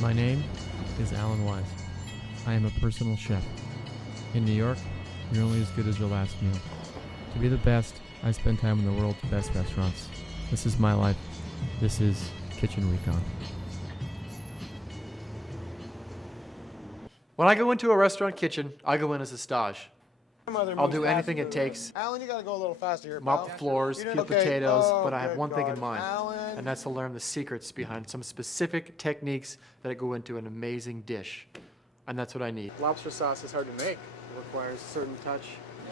My name is Alan Wise. I am a personal chef. In New York, you're only as good as your last meal. To be the best, I spend time in the world's best restaurants. This is my life. This is Kitchen Recon. When I go into a restaurant kitchen, I go in as a stage. I'll do anything it takes. Alan, you gotta go a little faster here, Mop the floors, peel potatoes, but I have one thing in God. mind, Alan. and that's to learn the secrets behind some specific techniques that go into an amazing dish. And that's what I need. Lobster sauce is hard to make. It requires a certain touch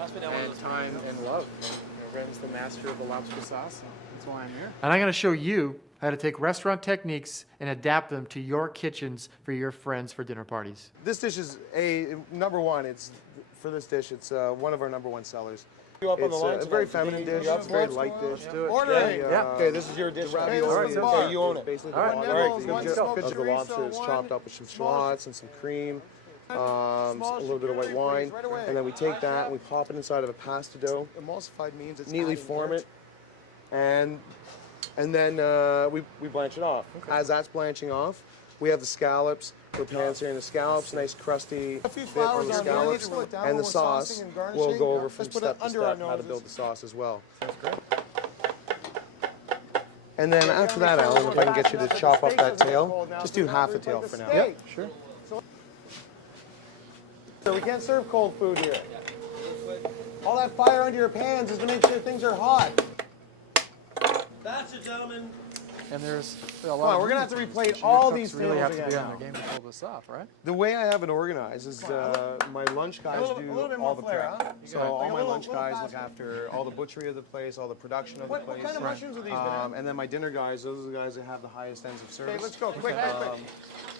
and time and love. Ren's the master of the lobster sauce. That's why I'm here. And I'm going to show you how to take restaurant techniques and adapt them to your kitchens for your friends for dinner parties. This dish is number one. For this dish, it's one of our number one sellers. It's a very feminine dish. It's a very light dish. Ordering. Okay, this is your dish. Ravioli. Okay, you own it. Basically, All right. the lobster is chopped up with some shallots and some cream, a little bit of white wine, and then we take that and we pop it inside of a pasta dough. Emulsified means it's neatly form it, and then we blanch it off. Okay. As that's blanching off, we have the scallops. We're pan-searing the scallops, nice crusty bit on the scallops, and the sauce. We'll go over from step to step how to build the sauce as well. Sounds great. And then after that, Alan, if I can get you to chop up that tail, just do half the tail for now. Yep, sure. So we can't serve cold food here. All that fire under your pans is to make sure things are hot. That's it, gentlemen. And there's a Come lot on, of we're gonna have to replate cooks all these really things have to be again on now. their game to pull this off, right? The way I have it organized is my lunch guys do all the prep. So all my lunch guys look after all the butchery of the place, all the production of the place. What kind of mushrooms are these? And then my dinner guys, those are the guys that have the highest ends of service. Okay, let's go, quick.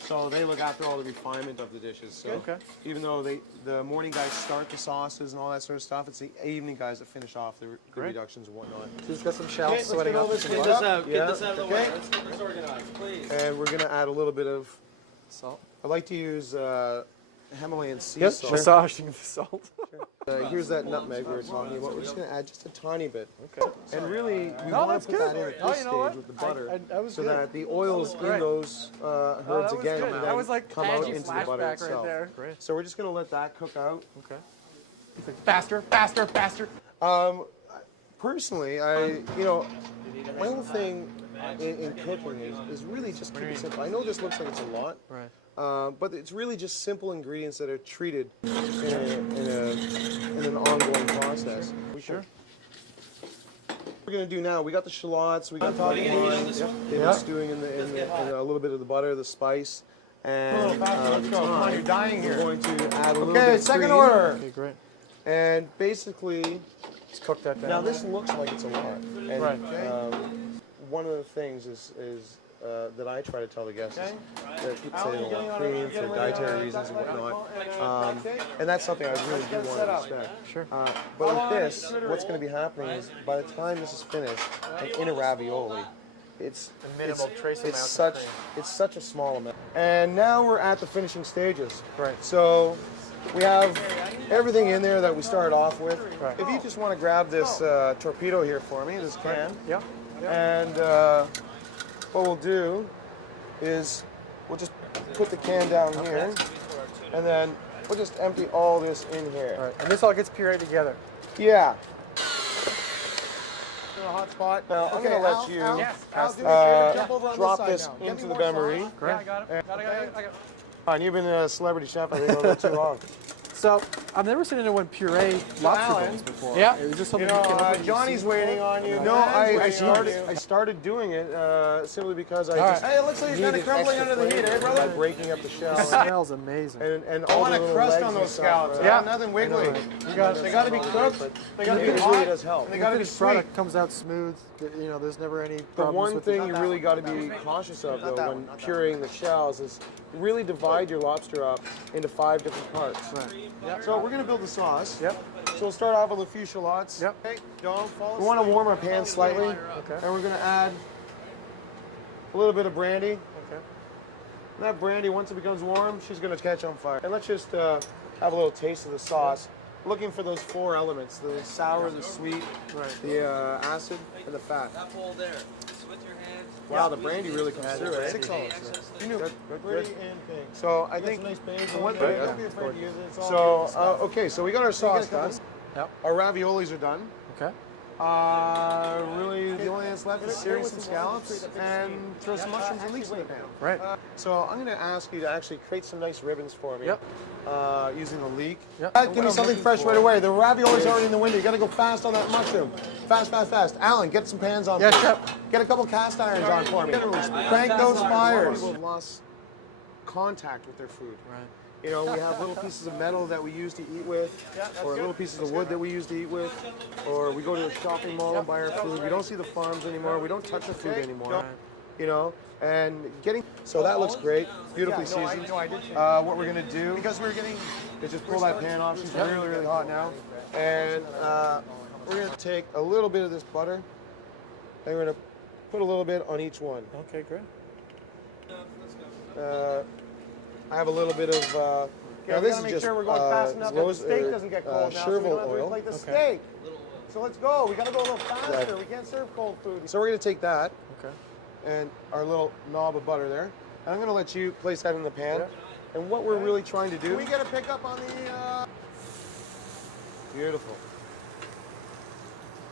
So they look after all the refinement of the dishes. So even though the morning guys start the sauces and all that sort of stuff, it's the evening guys that finish off the reductions and whatnot. He's got some shells sweating get up. all this Get this out. Get this out of the way. Let's get this organized, please. And we're gonna add a little bit of Salt. I like to use Himalayan sea Yep, salt. massaging the salt. Here's that nutmeg we were talking about. We're just going to add just a tiny bit. Okay. And really, we want to put that in at this stage with the butter so that the oils in those herbs again come out into the butter itself. Great. So we're just going to let that cook out. Okay. Faster, faster, faster. Personally, my whole thing in cooking is really just keep it simple. I know this looks like it's a lot. Right. But it's really just simple ingredients that are treated in an ongoing process. Sure. We're gonna do now. We got the shallots. We got the wine. They've been stewing in a little bit of the butter, the spice, and the thyme. You're dying here. We're going to add a little bit of second cream. order. Okay, great. And basically, Let's cook that down. now this looks like it's a lot. And, Right. one of the things is that I try to tell the guests is that people say they don't want cream for dietary reasons and whatnot. And that's something I really do want to respect. Sure. But with this, what's going to be happening is by the time this is finished, and in a ravioli, it's such a small amount. And now we're at the finishing stages. Right. So we have everything in there that we started off with. Right. If you just want to grab this torpedo here for me, this can. Yeah. And what we'll do is we'll just put the can down here, and then we'll just empty all this in here. All right. And this all gets pureed together. Yeah. A hot spot. Now I'm gonna let you drop this into the bain-marie. Great. I got it. Got it. And you've been a celebrity chef, I think, a little too long. So, I've never seen anyone puree lobster bolls before. Yeah. It was just something you came up with. Johnny's waiting on you. No, I started doing it simply because I just Hey, it looks like you're kind of crumbling under the heat, eh, by brother? breaking up the shell. It smells amazing. And I all want the a little crust legs on and those stuff. scallops. Yeah. Nothing wiggly. They got to be cooked. They got to be It really hot. does help. And they The got to be finished sweet. product comes out smooth. You know, there's never any The problems one with thing it. you really got to be cautious of, though, when pureeing the shells is really divide your lobster up into 5 different parts. Right. So we're going to build the sauce. Yep. So we'll start off with a few shallots. Yep. Hey, don't fall We want to warm our pan slightly, Okay. and we're going to add a little bit of brandy. Okay. And that brandy, once it becomes warm, she's going to catch on fire. And let's just have a little taste of the sauce. Looking for those 4 elements, the sour, the sweet, Right. the acid, and the fat. That bowl there. Just with your hands. Wow, the brandy really comes through, eh? $6. You knew. Good, Pretty good. and pink. So I Got think some nice basil. one Yeah, thing. don't be afraid to use it. It's all So good stuff. okay, so we got our sauce done. Yep. Our raviolis are done. Okay. Really, the only thing that's left is searing some scallops and throw some mushrooms and leeks in the pan. Right. So I'm going to ask you to actually create some nice ribbons for me. Yep. Using the leek. Yep. Give me something fresh right away. The ravioli's already in the window. You got to go fast on that mushroom. Fast, fast, fast. Alan, get some pans on. Yeah, please. sure. Get a couple cast irons on for me. Crank those fires. People have lost contact with their food. Right. You know, we have little pieces of metal that we use to eat with, or little pieces of wood that we use to eat with, or we go to a shopping mall and buy our food. We don't see the farms anymore. We don't touch our food anymore. You know, and getting so that looks great, beautifully seasoned. What we're gonna do because we're getting is just pull that pan off. She's really, really hot now, and we're gonna take a little bit of this butter, and we're gonna put a little bit on each one. Okay, great. I have a little bit of. Now this is make just sure we're going fast enough that the steak doesn't get cold now. So we chervil don't have to oil. like the steak. So let's go. We got to go a little faster. Right. We can't serve cold food. So we're gonna take that Okay. and our little knob of butter there, and I'm gonna let you place that in the pan. And what we're really trying to do. Can we get a pickup on the? Beautiful.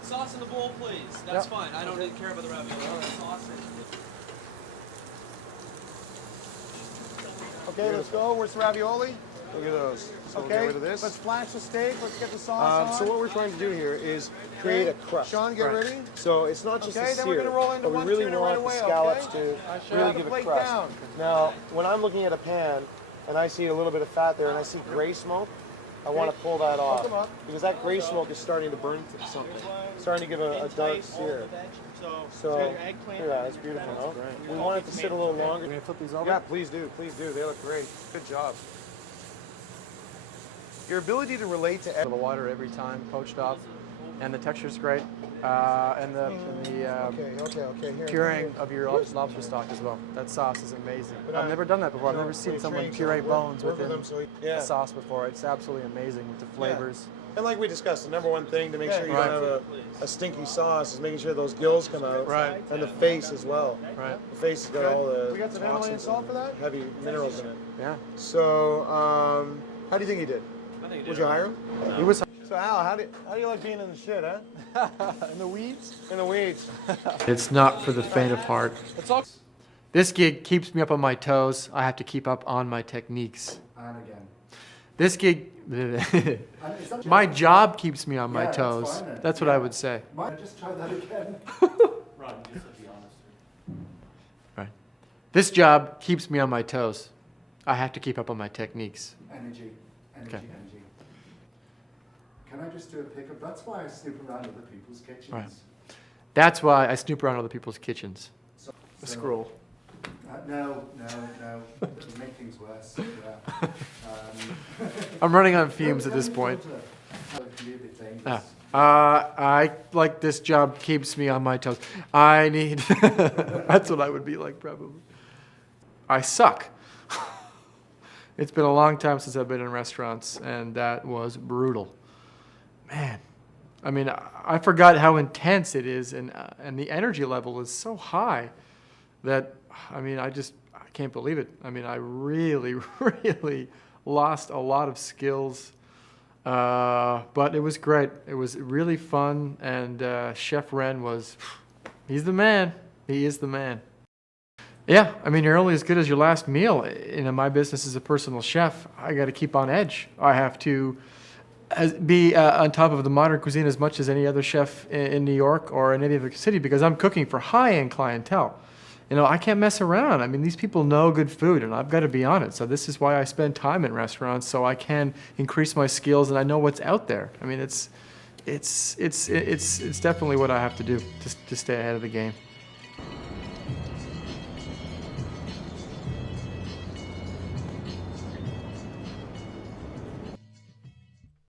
Sauce in the bowl, please. That's fine. I don't care about the ravioli. Sauce in. Okay, let's go. Where's the ravioli? Look at those. So we'll Okay, get rid of this. let's flash the steak. Let's get the sauce on. So what we're trying to do here is create a crust. Sean, get ready. So it's not just Okay, a then we're sear, gonna roll into but we one really tuna want right away, the scallops okay? to really the give a plate crust. down. Now, when I'm looking at a pan and I see a little bit of fat there and I see gray smoke, I want to pull that off them up. because that gray smoke is starting to burn something, starting to give a dark sear. So, yeah, that's beautiful. No? We want it to sit a little longer. Can we flip these over? Yeah, please do. Please do. They look great. Good job. Your ability to relate to The water every time, poached off, and the texture's great. And the okay. Here, pureeing of your lobster stock as well. That sauce is amazing. I've never done that before. I've never seen someone puree bones within a sauce before. It's absolutely amazing with the flavors. And like we discussed, the number one thing to make sure you don't have a stinky sauce is making sure those gills come out. Right. And the face as well. Right. The face has got all the We got some Himalayan salt for that? heavy minerals in it. Yeah. So, how do you think he did? Would you hire him? He was. So Al, how do you like being in the shit, huh? In the weeds? In the weeds. It's not for the faint of heart. It's all. This gig keeps me up on my toes. I have to keep up on my techniques. And again. This gig, my job keeps me on my toes. That's what I would say. Just try that again. Right. This job keeps me on my toes. I have to keep up on my techniques. Energy. Okay. Can I just do a pickup? That's why I snoop around other people's kitchens. Right. That's why I snoop around other people's kitchens. A scroll. No. It'll make things worse. Yeah. I'm running on fumes at this point. It can be a bit dangerous. I like this job keeps me on my toes. I need. That's what I would be like probably. I suck. It's been a long time since I've been in restaurants, and that was brutal. Man, I mean, I forgot how intense it is, and the energy level is so high that, I mean, I can't believe it. I mean, I really, really lost a lot of skills, but it was great. It was really fun, and Chef Ren he's the man. He is the man. Yeah, I mean, you're only as good as your last meal. You know, my business as a personal chef, I got to keep on edge. I have to be on top of the modern cuisine as much as any other chef in New York or in any other city because I'm cooking for high-end clientele. You know, I can't mess around. I mean, these people know good food, and I've got to be on it. So this is why I spend time in restaurants, so I can increase my skills and I know what's out there. I mean, it's definitely what I have to do to stay ahead of the game.